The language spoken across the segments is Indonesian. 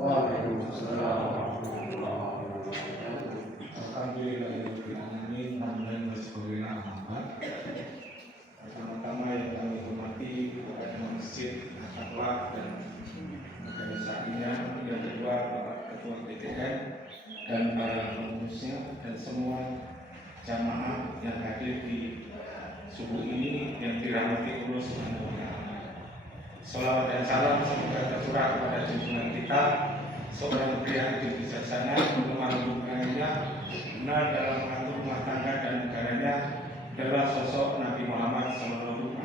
Waalaikumsalam warahmatullahi wabarakatuh. Alhamdulillahirabbil alamin, hamdan wa syukuran Muhammad. Pertama-tama yang kami hormati kepada Masjid Al-Taqwa dan organisasinya, yang kedua Bapak Ketua PTN dan para pengurusnya dan semua jamaah yang hadir di subuh ini yang dirahmati Allah Subhanahu wa Ta'ala. Salawat dan salam semoga tercurah kepada junjungan kita, seorang pria yang bijaksana, lemah lembutnya, benar dalam mengatur rumah tangga dan negaranya, adalah sosok Nabi Muhammad SAW.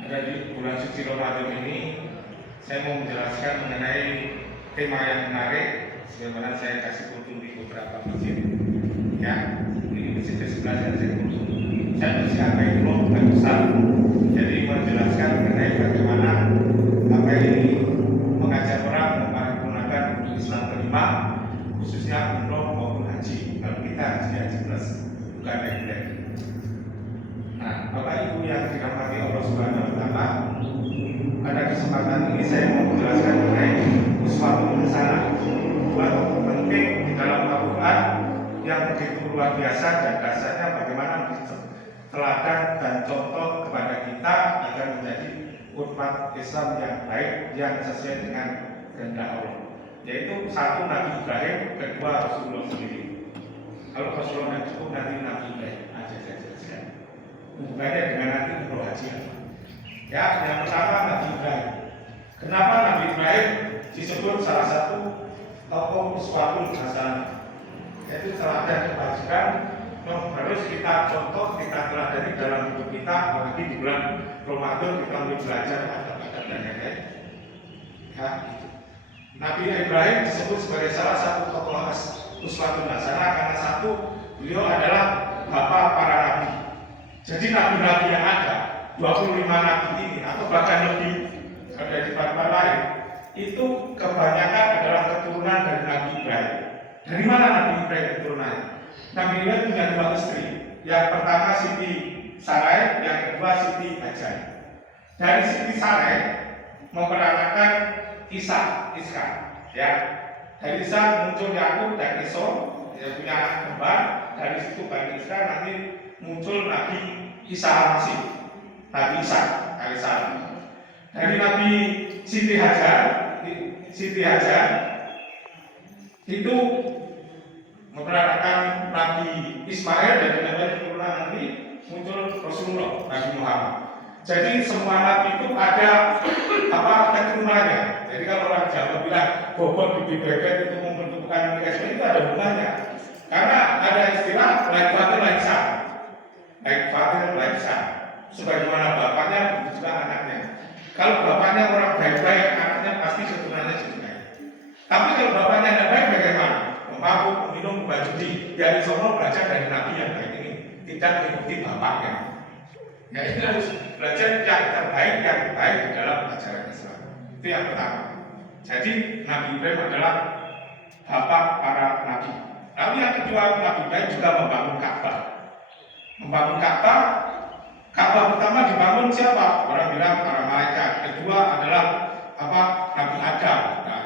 Ada di bulan suci Ramadan ini, saya mau menjelaskan mengenai tema yang menarik, sebagaimana saya kasih kunjung di beberapa masjid. Ya, ini masjid di sebelah saya kunjung. Saya masih akan dulu bukan besar. Jadi menjelaskan mengenai bagaimana apa ini mengajak orang mempergunakan Islam kelima, khususnya umroh maupun haji. Kalau kita haji plus, bukan reguler. Nah, Bapak Ibu yang dirahmati Allah Subhanahu wa Ta'ala, pada kesempatan ini saya mau menjelaskan mengenai uswatun hasanah, dua tokoh penting di dalam Al-Quran yang begitu luar biasa dan dasarnya bagaimana teladan dan contoh kepada kita agar menjadi umat Islam yang baik yang sesuai dengan kehendak Allah. Yaitu satu Nabi Ibrahim, kedua Rasulullah sendiri. Kalau Rasulullah cukup nanti Nabi Ibrahim aja saya jelaskan. Hubungannya dengan nanti umroh haji. Ya, yang pertama Nabi Ibrahim. Kenapa Nabi Ibrahim disebut salah satu tokoh uswatun hasanah? Yaitu teladan kebajikan harus kita contoh, kita teladani dalam hidup kita, apalagi di bulan Ramadan kita mulai belajar adab-adab dan lain-lain. Ya, Nabi Ibrahim disebut sebagai salah satu tokoh uswatun hasanah karena satu, beliau adalah bapak para nabi. Jadi nabi-nabi yang ada 25 nabi ini atau bahkan lebih dari tempat lain itu kebanyakan adalah keturunan dari Nabi Ibrahim. Dari mana Nabi Ibrahim keturunannya? Nabi Ibrahim punya dua istri. Yang pertama Siti Sarai, yang kedua Siti Hajar. Dari Siti Sarai memperanakan Iska. Ya, dari Iska muncul Yakub dan Esau, yang punya anak kembar. Dari situ Bani Iska nanti muncul Nabi Isa Al-Masih, Nabi Isa alaihissalam. Dari Nabi Siti Hajar itu memperanakan Nabi Ismail dan dari keturunan nanti muncul Rasulullah Nabi Muhammad. Jadi semua nabi itu ada keturunannya. Jadi kalau orang Jawa bilang bobot bibi bebek itu membentukkan mereka itu ada hubungannya. Karena ada istilah lain fatir lain sah. Lain fatir lain sah. Sebagaimana bapaknya begitu juga anaknya. Kalau bapaknya orang baik-baik, anaknya pasti keturunannya jadi baik. Tapi kalau bapaknya tidak baik bagaimana? Mabuk, minum, berjudi. Dari sono belajar dari Nabi yang baik ini, tidak mengikuti bapaknya. Ya, ini harus belajar yang terbaik, yang baik di dalam ajaran Islam. Itu yang pertama. Jadi Nabi Ibrahim adalah bapak para nabi. Lalu yang kedua, Nabi Ibrahim juga membangun Ka'bah. Membangun Ka'bah pertama dibangun siapa? Orang bilang para malaikat. Kedua adalah Nabi Adam. Nah,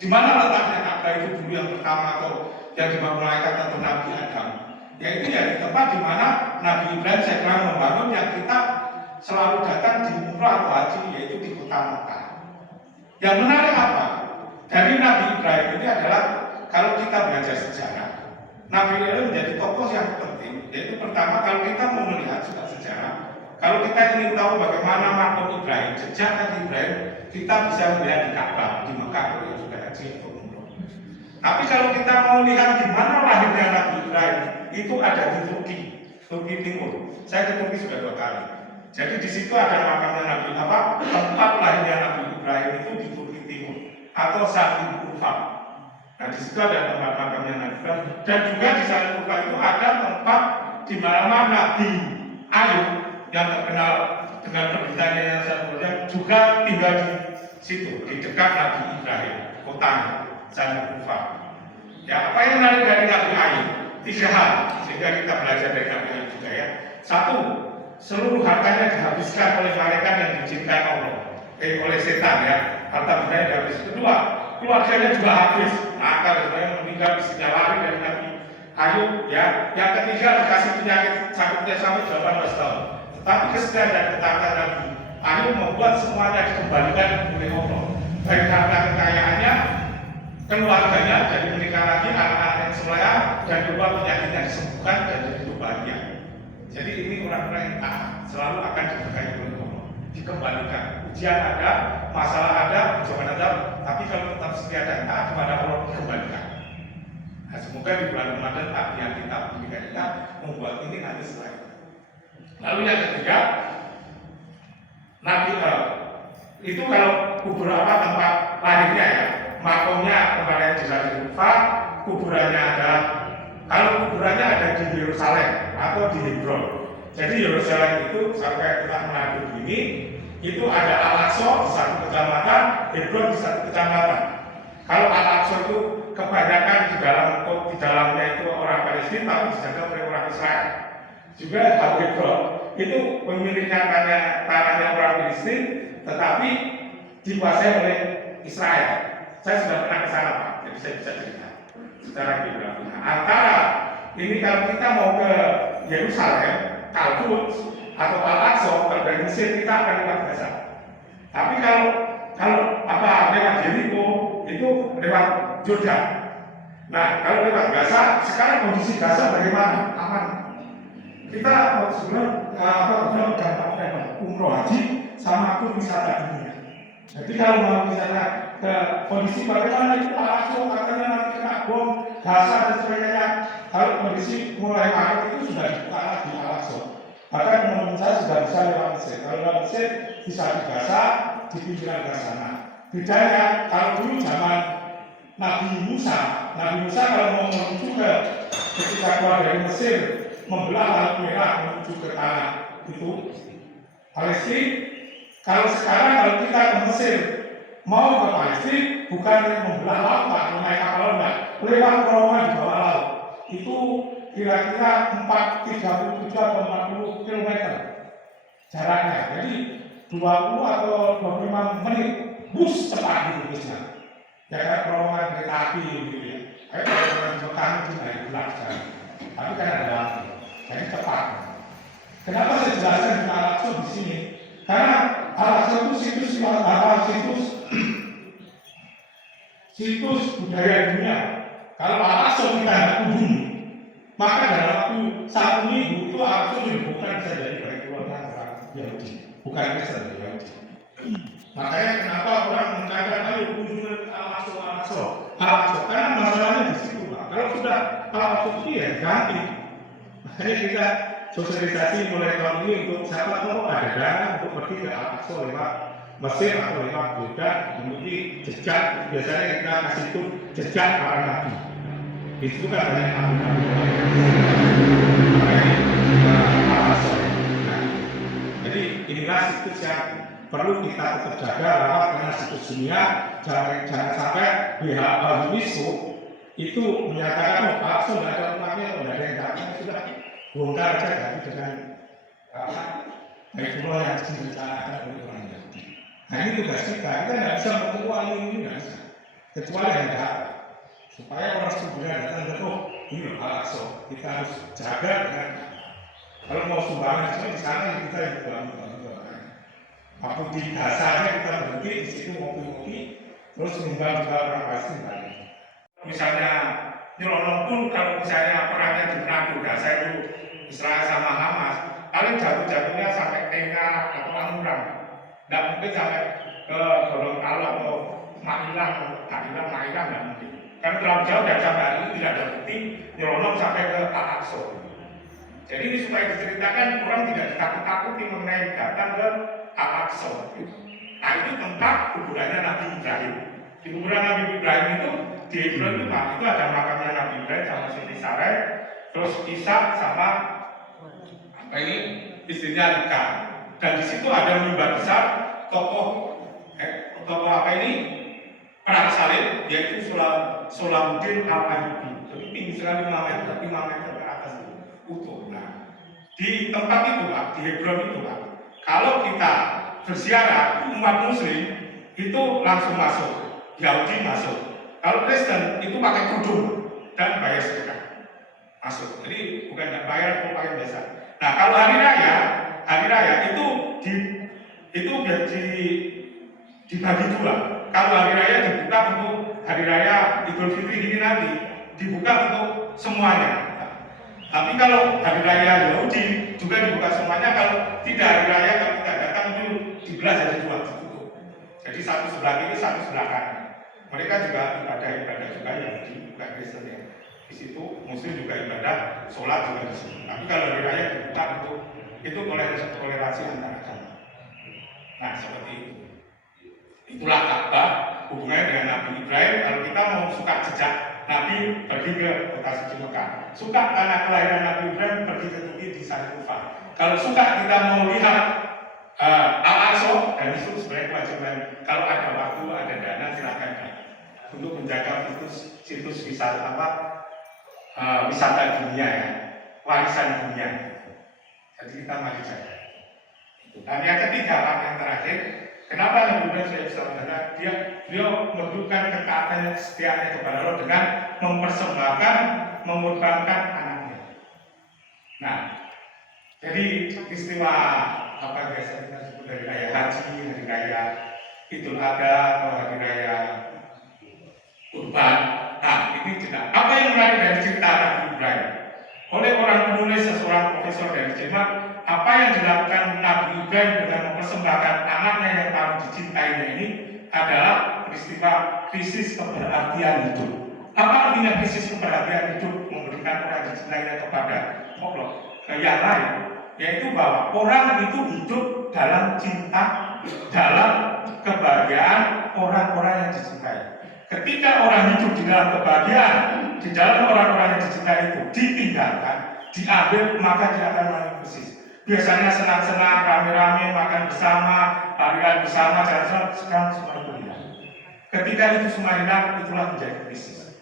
di mana letaknya Ka'bah itu dulu yang pertama atau yang dibangun malaikat atau Nabi Adam? Yaitu ya di tempat di mana Nabi Ibrahim sekarang membangun yang kita selalu datang di umrah atau haji, yaitu di kota Mekah. Yang menarik apa? Dari Nabi Ibrahim ini adalah kalau kita belajar sejarah, Nabi Ibrahim menjadi tokoh yang penting. Yaitu pertama kalau kita mau melihat juga sejarah, kalau kita ingin tahu bagaimana makhluk Ibrahim, jejak Nabi Ibrahim, kita bisa melihat di Ka'bah di Mekah kalau juga haji atau umroh. Tapi kalau kita mau lihat di mana lahirnya Nabi Ibrahim, itu ada di Turki Timur. Saya ke Turki sudah 2 kali. Jadi di situ ada makamnya Nabi tempat lahirnya Nabi Ibrahim itu di Turki Timur atau Salim Kufa. Nah di situ ada tempat makamnya Nabi Ibrahim dan juga di Salim Kufa itu ada tempat di mana Nabi Ayub yang terkenal dengan perbedaannya yang satunya juga tinggal di situ di dekat Nabi Ibrahim kotanya Salim Kufa. Ya, apa yang menarik dari Nabi Ayub? 3 hal sehingga kita belajar dari Nabi Ayub juga ya. 1, seluruh hartanya dihabiskan oleh malaikat yang diizinkan Allah. oleh setan ya, harta bendanya habis. Kedua, keluarganya juga habis. Maka sebenarnya meninggal istrinya lari dari Nabi Ayub ya. Yang ketiga dikasih penyakit sakitnya sampai 18 tahun. Tetapi kesetiaan dan ketaatan Nabi Ayub membuat semuanya dikembalikan oleh Allah. Baik harta kekayaannya, keluarganya jadi menikah lagi, anak-anak yang soleh, dan kedua penyakitnya disembuhkan dan hidup bahagia. Jadi ini orang-orang yang taat selalu akan diberkahi oleh Allah, dikembalikan. Ujian ada, masalah ada, perjuangan ada, tapi kalau tetap setia dan taat kepada Allah dikembalikan. Nah, semoga di bulan Ramadan yang kita berikan kita membuat ini nanti selain. Lalu yang ketiga, Nabi itu kalau beberapa tempat lahirnya ya, makomnya kepada yang jelas di Kufah, kuburannya ada. Kalau kuburannya ada di Yerusalem atau di Hebron. Jadi Yerusalem itu sampai kita menaduk ini, itu ada Al-Aqsa di satu kecamatan, Hebron di satu kecamatan. Kalau Al-Aqsa itu kebanyakan di dalamnya itu orang Palestina, tapi dijaga oleh orang Israel. Juga Hebron itu pemiliknya tanahnya orang Palestina, tetapi dikuasai oleh Israel. Saya sudah pernah ke sana Pak, jadi saya bisa cerita secara geografi. Antara ini kalau kita mau ke Yerusalem, Al-Quds atau Al-Aqsa, kalau dari Mesir kita akan lewat Gaza. Tapi kalau lewat Jericho itu lewat Jordan. Nah kalau lewat Gaza, sekarang kondisi Gaza bagaimana? Aman. Kita sebelum gampang umroh haji sama aku wisata dunia. Jadi kalau mau misalnya ke kondisi bagaimana itu langsung katanya nanti kena bom, Gaza dan sebagainya. Kalau kondisi mulai Maret itu sudah dibuka lagi Al-Aqsa. Bahkan menurut saya sudah bisa lewat Mesir. Kalau lewat Mesir bisa di Gaza, di pinggiran Gaza. Nah, bedanya kalau dulu zaman Nabi Musa kalau mau menuju ke ketika keluar dari Mesir membelah Laut Merah menuju ke tanah itu Palestina. Kalau sekarang kalau kita ke Mesir mau ke Palestina bukan membelah laut atau naik kapal enggak, lewat terowongan di bawah laut itu kira-kira 37 atau 40 km jaraknya. Jadi 20 atau 25 menit bus cepat gitu busnya. Ya kayak terowongan kereta api gitu ya. Kayak terowongan di Mekah itu naik bulan sekali. Tapi kan ada api, jadi cepat. Kenapa saya jelaskan di Al-Aqsa di sini? Karena Al-Aqsa itu situs budaya dunia. Kalau Al-Aqsa kita tidak kunjungi, maka dalam waktu 1 minggu itu Al-Aqsa bukan bisa jadi baik keluarga orang Yahudi, bukan bisa dari Yahudi. Makanya kenapa orang mengatakan ayo kunjungi Al-Aqsa, karena masalahnya di situ Pak. Kalau sudah Al-Aqsa itu ya ganti. Makanya kita sosialisasi mulai tahun ini untuk siapa tahu ada dana untuk pergi ke Al-Aqsa lewat Mesir atau lewat Jordan, memiliki jejak. Biasanya kita kasih itu jejak para nabi. Itu kan banyak nabi-nabi. Al-Aqsa. Jadi inilah situs yang perlu kita tetap jaga, rawat karena situs dunia. Jangan sampai UNESCO itu menyatakan Al-Aqsa tidak ada umatnya, tidak ada yang datang, sudah bongkar saja ganti dengan Baitullah yang direncanakan oleh orang Yahudi. Nah ini tugas kita tidak bisa berkuah ini tidak bisa, kecuali yang datang supaya orang sebenarnya datang ke ini Al-Aqsa. Kita harus jaga dengan kalau mau sumbangan di sana kita yang bangun. Waktu di dasarnya kita berhenti di situ ngopi-ngopi, terus nyumbang juga orang Palestina. Misalnya nyelonong pun kalau misalnya perangnya di Menado Gaza itu Israel sama Hamas, paling jatuh-jatuhnya sampai Tengah atau Amurang, tidak mungkin sampai ke Gorontalo atau Makilang, tidak mungkin. Karena terlalu jauh dan sampai hari ini tidak ada bukti nyelonong sampai ke Al-Aqsa. Jadi ini supaya diceritakan orang tidak ditakut-takuti mengenai datang ke Al-Aqsa. Nah itu tempat kuburannya Nabi Ibrahim. Di kuburan Nabi Ibrahim itu di Hebron itu Pak, itu ada makamnya Nabi Ibrahim sama Siti Sarah, terus Ishak sama istrinya Rika. Dan di situ ada mimbar besar tokoh perang salib, yaitu Salahuddin Al-Ayyubi. Jadi tinggi sekali 5 meter ke atas utuh. Nah, di tempat itu Pak, di Hebron itu Pak, kalau kita berziarah umat muslim itu langsung masuk, Yahudi masuk. Kalau Kristen itu pakai kerudung dan bayar sedekah masuk. Jadi bukan nggak bayar, itu pakai biasa. Nah kalau hari raya itu dibagi dua. Kalau hari raya dibuka untuk hari raya Idul Fitri ini nanti dibuka untuk semuanya. Tapi kalau hari raya Yahudi juga dibuka semuanya. Kalau tidak hari raya, kalau tidak datang itu dibelah jadi dua, ditutup. Jadi satu sebelah kiri, satu sebelah kanan. Mereka juga ibadah juga Yahudi, bukan Kristen ya. Di situ Muslim juga ibadah, sholat juga di situ. Tapi kalau hari raya dibuka untuk itu toleransi antar agama. Nah seperti itu. Itulah Ka'bah hubungannya dengan Nabi Ibrahim. Kalau kita mau suka jejak Nabi pergi ke kota suci Mekah, suka tanah kelahiran Nabi Ibrahim pergi ke Turki di Sarikufah. Kalau suka kita mau lihat Al-Aqsa, dan itu sebenarnya kewajiban. Kalau ada waktu, ada dana, silakan untuk menjaga situs wisata wisata dunia ya, warisan dunia. Jadi kita mari jaga. Dan yang ketiga, yang terakhir, kenapa Nabi Ibrahim saya bisa mengatakan beliau menunjukkan ketaatannya setianya kepada Allah dengan mempersembahkan, mengorbankan anaknya. Nah, jadi istiwa apa biasa kita sebut hari raya haji, hari raya Idul Adha atau hari raya Kurban. Nah, ini tidak. Apa yang menarik dari cerita Nabi Ibrahim? Oleh orang penulis, seorang profesor dari Jerman, apa yang dilakukan Nabi Ibrahim dengan mempersembahkan anaknya yang paling dicintainya ini adalah peristiwa krisis keberartian hidup. Apa artinya krisis keberartian hidup? Memberikan orang dicintainya kepada Allah ke yang lain, yaitu bahwa orang itu hidup dalam cinta, dalam kebahagiaan orang-orang yang dicintai. Ketika orang hidup di dalam kebahagiaan, di dalam orang-orang yang dicintai itu ditinggalkan, diambil, maka dia akan mengalami krisis. Biasanya senang-senang, rame-rame, makan bersama, hari bersama, jalan-jalan, sekarang semua itu hilang. Ketika itu semua hilang, itulah menjadi krisis.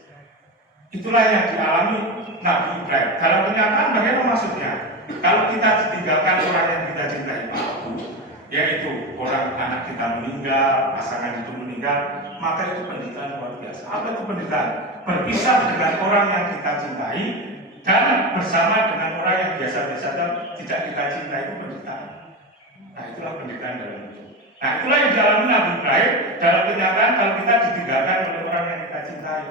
Itulah yang dialami Nabi Ibrahim. Dalam kenyataan bagaimana maksudnya? Kalau kita ditinggalkan orang yang kita cintai, yaitu orang anak kita meninggal, pasangan itu meninggal, maka itu penderitaan luar biasa. Apa itu penderitaan? Berpisah dengan orang yang kita cintai dan bersama dengan orang yang biasa-biasa tidak kita cintai, itu penderitaan. Nah itulah penderitaan dalam hidup. Nah itulah yang dialami Nabi Ibrahim dalam kenyataan kalau kita ditinggalkan oleh orang yang kita cintai.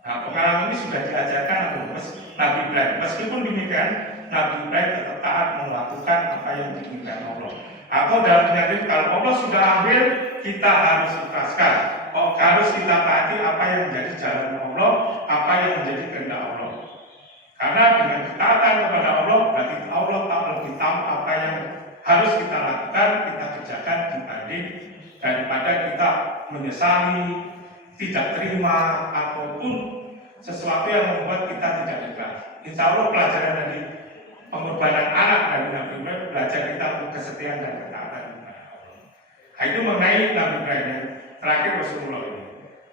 Nah pengalaman ini sudah diajarkan oleh Nabi Ibrahim. Meskipun demikian, Nabi Ibrahim tetap taat melakukan apa yang diinginkan Allah. Atau dalam penyakit, kalau Allah sudah ambil, kita harus ikhlaskan. Harus kita taati apa yang menjadi jalan Allah, apa yang menjadi kehendak Allah. Karena dengan ketaatan kepada Allah, berarti Allah lebih tahu apa yang harus kita lakukan, kita kerjakan dibanding daripada kita menyesali, tidak terima, ataupun sesuatu yang membuat kita tidak ikhlas. Insya Allah pelajaran dari pengorbanan anak dari Nabi Ibrahim belajar kita untuk kesetiaan dan ketaatan kepada Allah. Nah itu mengenai Nabi Ibrahim. Terakhir Rasulullah ini.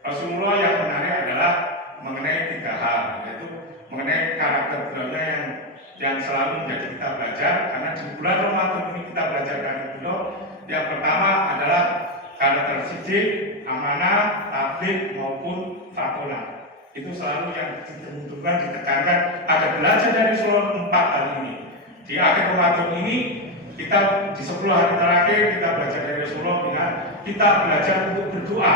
Rasulullah yang menarik adalah mengenai tiga hal, yaitu mengenai karakter beliau yang selalu menjadi kita belajar. Karena di bulan Ramadan ini kita belajar dari beliau. Yang pertama adalah karakter sidik, amanah, tabligh maupun fatonah. Itu selalu yang ditentukan, ditekankan. Ada belajar dari Rasulullah 4 hari ini. Di akhir Ramadan ini kita di 10 hari terakhir kita belajar dari Rasulullah dengan kita belajar untuk berdoa.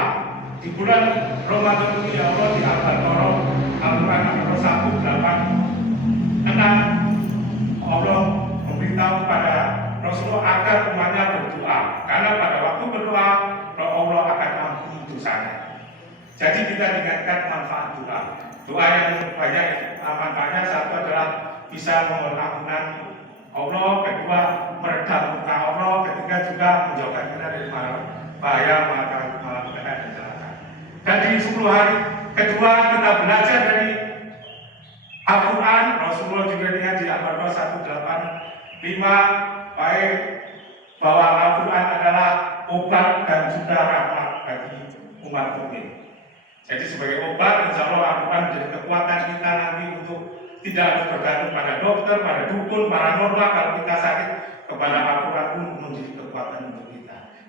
Di bulan Ramadan ini ya Allah di Al-Baqarah Al-Quran nomor 186 Allah memberitahu kepada Rasulullah agar umatnya berdoa. Karena pada waktu berdoa Allah akan ampuni dosanya. Jadi kita diingatkan manfaat doa. Doa yang banyak manfaatnya, satu adalah bisa memohon ampunan Allah, kedua meredam murka Allah, ketiga juga menjauhkan kita dari bahaya malapetaka dan celaka. Dan di 10 hari kedua kita belajar dari Al-Quran. Rasulullah juga dengan di Al-Baqarah 185 baik bahwa Al-Quran adalah obat dan juga rahmat bagi umat mukmin. Jadi sebagai obat, insya Allah Al-Quran menjadi kekuatan kita nanti untuk tidak harus bergantung pada dokter, pada dukun, paranormal. Kalau kita sakit, kepada Al-Quran pun menjadi kekuatan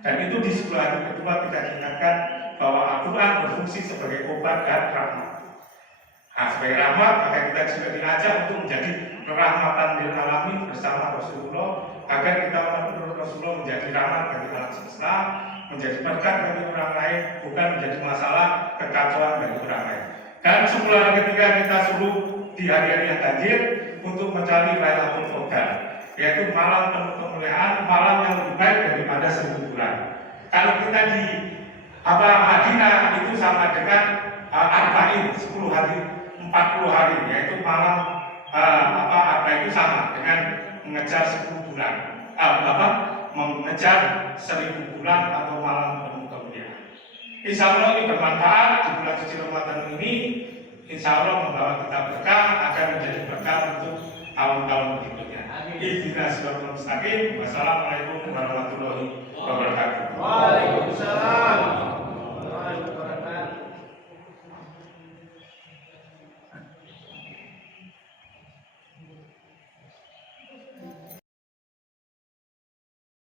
Dan itu di 10 hari kedua kita ingatkan bahwa Al-Quran berfungsi sebagai obat dan rahmat. Nah, sebagai rahmat, maka kita juga diajak untuk menjadi rahmatan lil alamin bersama Rasulullah, agar kita menurut Rasulullah menjadi rahmat bagi alam semesta, menjadi berkat bagi orang lain, bukan menjadi masalah kekacauan bagi orang lain. Dan 10 hari ketiga kita suruh di hari-hari yang ganjil untuk mencari Lailatul Qadar, yaitu malam penuh kemuliaan, malam yang lebih baik daripada 1000 bulan. Kalau kita di Madinah itu sama dengan Arba'in 10 hari, 40 hari, yaitu malam itu sama dengan mengejar 10 bulan, mengejar 1000 bulan atau malam penuh kemuliaan. Insya Allah ini bermanfaat di bulan suci Ramadan ini. Insya Allah membawa kita berkah, akan menjadi berkah untuk tahun-tahun berikutnya. Ihdinas siratal mustaqim. Wassalamualaikum warahmatullahi wabarakatuh. Waalaikumsalam.